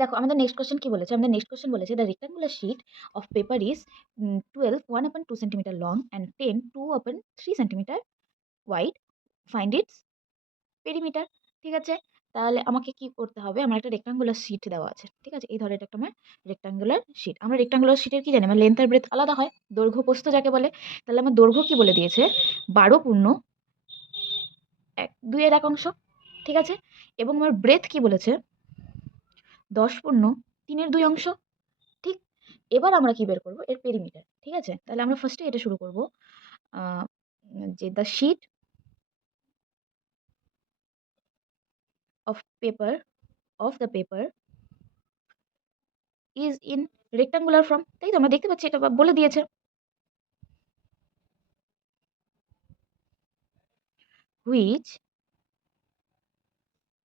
দেখো আমাদের next question কি বলেছে, আমাদের নেক্সট কোশ্চেন বলেছে the rectangular sheet of paper is 12 1/2 centimetre long and 10 2/3 centimetre wide, find its perimeter. ঠিক আছে, তাহলে আমাকে কি করতে হবে, আমার একটা রেক্টাঙ্গুলার শিট দেওয়া আছে, ঠিক আছে, এই ধরো এটা একটা আমার রেক্টাঙ্গুলার শিট। আমরা রেক্টাঙ্গুলার শিটের কি জানি, আমার লেন্থ আর ব্রেথ আলাদা হয়, দৈর্ঘ্য প্রস্থ যাকে বলে। তাহলে আমার দৈর্ঘ্য কি বলে দিয়েছে, 12/2 ঠিক আছে, এবং আমার ব্রেথ কি বলেছে, 10/3 ঠিক। এবার আমরা কি বের করবো, এর পেরিমিটার। ঠিক আছে, তাহলে আমরা ফার্স্টে এটা শুরু করবো, যে the sheet of paper of the paper is in rectangular form. তাই তো আমরা দেখতে পাচ্ছি, এটা বলে দিয়েছে। হুইচ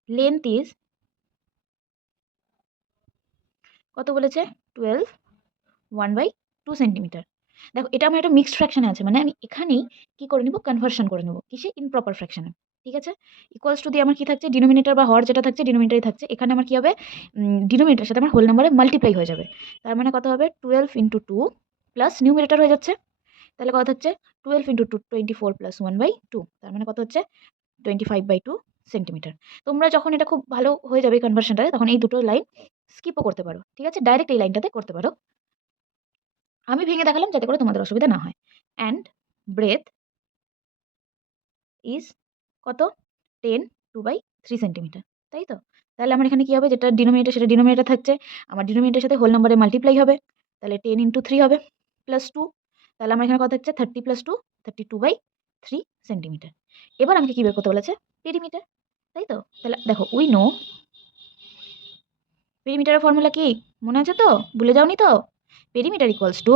লেন্থ ইজ কত বলেছে, 12 1/2 সেন্টিমিটার। দেখো এটা আমার একটা মিক্সড ফ্র্যাকশনে আছে, মানে আমি এখানেই কি করে নিব, কনভার্সন করে নেব কিসে, ইমপ্রপার ফ্র্যাকশনে। ঠিক আছে, ইকুয়ালস টু দিয়ে আমার কি থাকছে, ডিনোমিনেটর বা হর যেটা থাকছে ডিনোমিনেটরই থাকছে, এখানে আমার কি হবে, ডিনোমিনেটরের সাথে আমার হোল নাম্বারে মাল্টিপ্লাই হয়ে যাবে। তার মানে কত হবে, 12 × 2 প্লাস নিউমিনেটর হয়ে যাচ্ছে, তাহলে কত হচ্ছে 12 × 2 24 প্লাস 1/2, তার মানে কত হচ্ছে 25/2 সেন্টিমিটার। তোমরা যখন এটা খুব ভালো হয়ে যাবে কনভার্সনটা, তখন এই দুটো লাইন স্কিপও করতে পারো। ঠিক আছে, ডাইরেক্ট এই লাইনটাতে করতে পারো, আমি ভেঙে দেখালাম যাতে করে তোমাদের অসুবিধা না হয়। অ্যান্ড ব্রেথ ইজ কত, 10 2/3 সেন্টিমিটার। তাই তো, তাহলে আমার এখানে কি হবে, যেটা ডিনোমিনেটর সেটা ডিনোমিনেটর থাকছে, আমার ডিনোমিনেটরের সাথে হোল নাম্বারে মাল্টিপ্লাই হবে, তাহলে 10 × 3 হবে প্লাস 2, তাহলে আমার এখানে কত হচ্ছে 30 + 2 32/3 সেন্টিমিটার। এবার আমাকে কি বের করতে বলেছে, পেরিমিটার। তাই তো, তাহলে দেখো উই নো পেরিমিটারের ফর্মুলা কি, মনে আছে তো, ভুলে যাওনি তো, perimeter equals to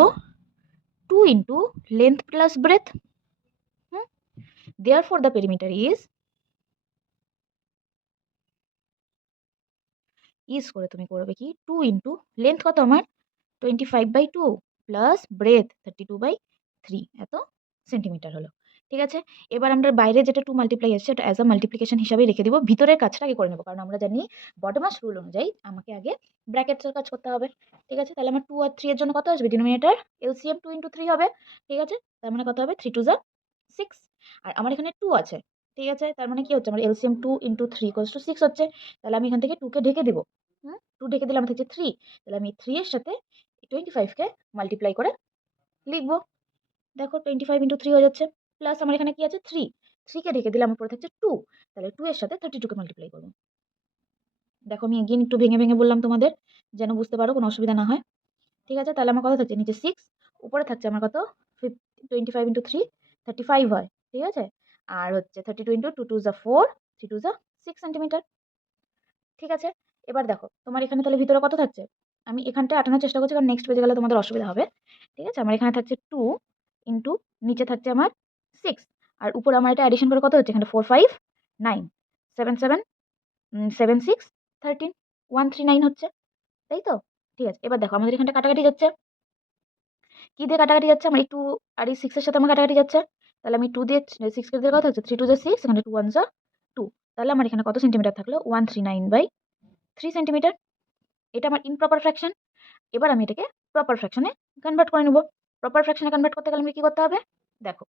2 × length plus breadth. Therefore the perimeter is করে তুমি করবে কি, 2 × লেন্থ কত আমার 25/2 প্লাস ব্রেথ 32/3, এত সেন্টিমিটার হলো। ঠিক আছে, এবার আমরা বাইরে যেটা 2 মাল্টিপ্লাই আসছে ওটা অ্যাজ আ মাল্টিপ্লিকেশন হিসাবে রেখে দিব, ভিতরের কাজটা আগে করে নেবো, কারণ আমরা জানি বটমাস রুল অনুযায়ী আমাকে আগে ব্র্যাকেটসের কাজ করতে হবে। ঠিক আছে, তাহলে আমার 2 আর 3 এর জন্য কত আসবে, ডিনোমিনেটর এলসিএম 2 × 3 হবে। ঠিক আছে, তার মানে কত হবে 3 2 যা 6, আর আমার এখানে 2 আছে। ঠিক আছে, তার মানে কি হচ্ছে, আমার এলসিএম 2 × 3 = 6 হচ্ছে, তাহলে আমি এখান থেকে 2 কে ঢেকে দিব। 2 ঢেকে দিলে আমার থাকছে 3, তাহলে আমি 3 এর সাথে 25 কে মাল্টিপ্লাই করে লিখবো। দেখো 25 × 3 হয়ে যাচ্ছে, প্লাস আমার এখানে কি আছে 3, 3 কে ঢেকে দিলে আমার পরে থাকছে 2, তাহলে 2 এর সাথে 32 কে মাল্টিপ্লাই করবো। দেখো আমি এগেইন একটু ভেঙে ভেঙে বললাম তোমাদের, যেন বুঝতে পারো, কোনো অসুবিধা না হয়। ঠিক আছে, তাহলে আমার কত থাকছে, নিচে 6, উপরে থাকছে আমার কত 25 × 3 35 হয়। ঠিক আছে, আর হচ্ছে 32 × 2 2 যা 4 3 2 যা 6 সেন্টিমিটার। ঠিক আছে, এবার দেখো তোমার এখানে তাহলে ভিতরে কত থাকছে, আমি এখানটা আটানোর চেষ্টা করছি, কারণ নেক্সট পেজে গেলে তোমাদের অসুবিধা হবে। ঠিক আছে, আমার এখানে থাকছে 2 × নিচে থাকছে আমার 6, আর উপরে আমার এটা অ্যাডিশন করে কত হচ্ছে, এখানে 4 5 9 7 7 7 6 13 139 হচ্ছে। তাই তো, ঠিক আছে, এবার দেখো আমাদের এখানটা কাটাকাটি যাচ্ছে, কি দিয়ে কাটাকাটি যাচ্ছে, আমার এই 2 আর এই 6 এর সাথে আমার কাটাকাটি যাচ্ছে, তাহলে আমি 2 দিয়ে 6 কে দিয়ে কত হচ্ছে 3 2 যা 6, এখানে 2 1 যা 2, তাহলে আমার এখানে কত সেন্টিমিটার থাকলো 139/3 সেন্টিমিটার। এটা আমার ইমপ্রপার ফ্র্যাকশন। এবার আমি এটাকে প্রপার ফ্র্যাকশনে কনভার্ট করে নেব। প্রপার ফ্র্যাকশনে কনভার্ট করতে গেলে আমাকে কি করতে হবে, দেখো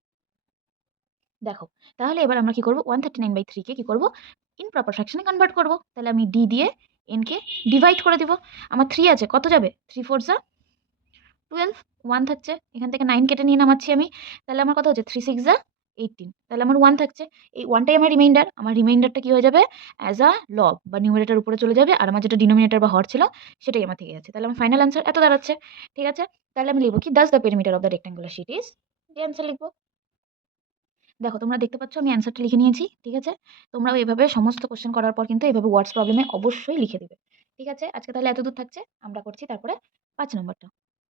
দেখো তাহলে এবার আমরা কি করব, 139/3 কে কি করব, ইমপ্রপার ফ্র্যাকশনে কনভার্ট করব। তাহলে আমি ডি দিয়ে এন কে ডিভাইড করে দিব, আমার 3 আছে, কত যাবে 3 4 যা 12, 1 থাকছে, এখান থেকে 9 কেটে নিয়ে নামাচ্ছি আমি, তাহলে আমার কত হচ্ছে 3 6 যা 18, তাহলে আমার 1 থাকছে, এই 1টাই আমার রিমাইন্ডার, আমার রিমাইন্ডারটা কি হয়ে যাবে, অ্যাজ আ লব বা নিউমারেটর উপরে চলে যাবে, আর আমার যেটা ডিনোমিনেটর বা হর ছিল সেটাই আমার থেকে যাচ্ছে, তাহলে আমার ফাইনাল অ্যান্সার এত দাঁড়াচ্ছে। ঠিক আছে, তাহলে আমি লিখবো কি, thus the perimeter of the rectangular sheet is, এই অ্যান্সার লিখবো। দেখো তোমরা দেখতে পাচ্ছ আমি অ্যান্সারটা লিখে নিয়েছি। ঠিক আছে, তোমরাও এভাবে সমস্ত কোশ্চেন করার পর কিন্তু এভাবে ওয়ার্ডস প্রবলেমে অবশ্যই লিখে দিবে। ঠিক আছে, আজকে তাহলে এত দূর থাকছে, আমরা করছি তারপরে 5 নম্বরটা।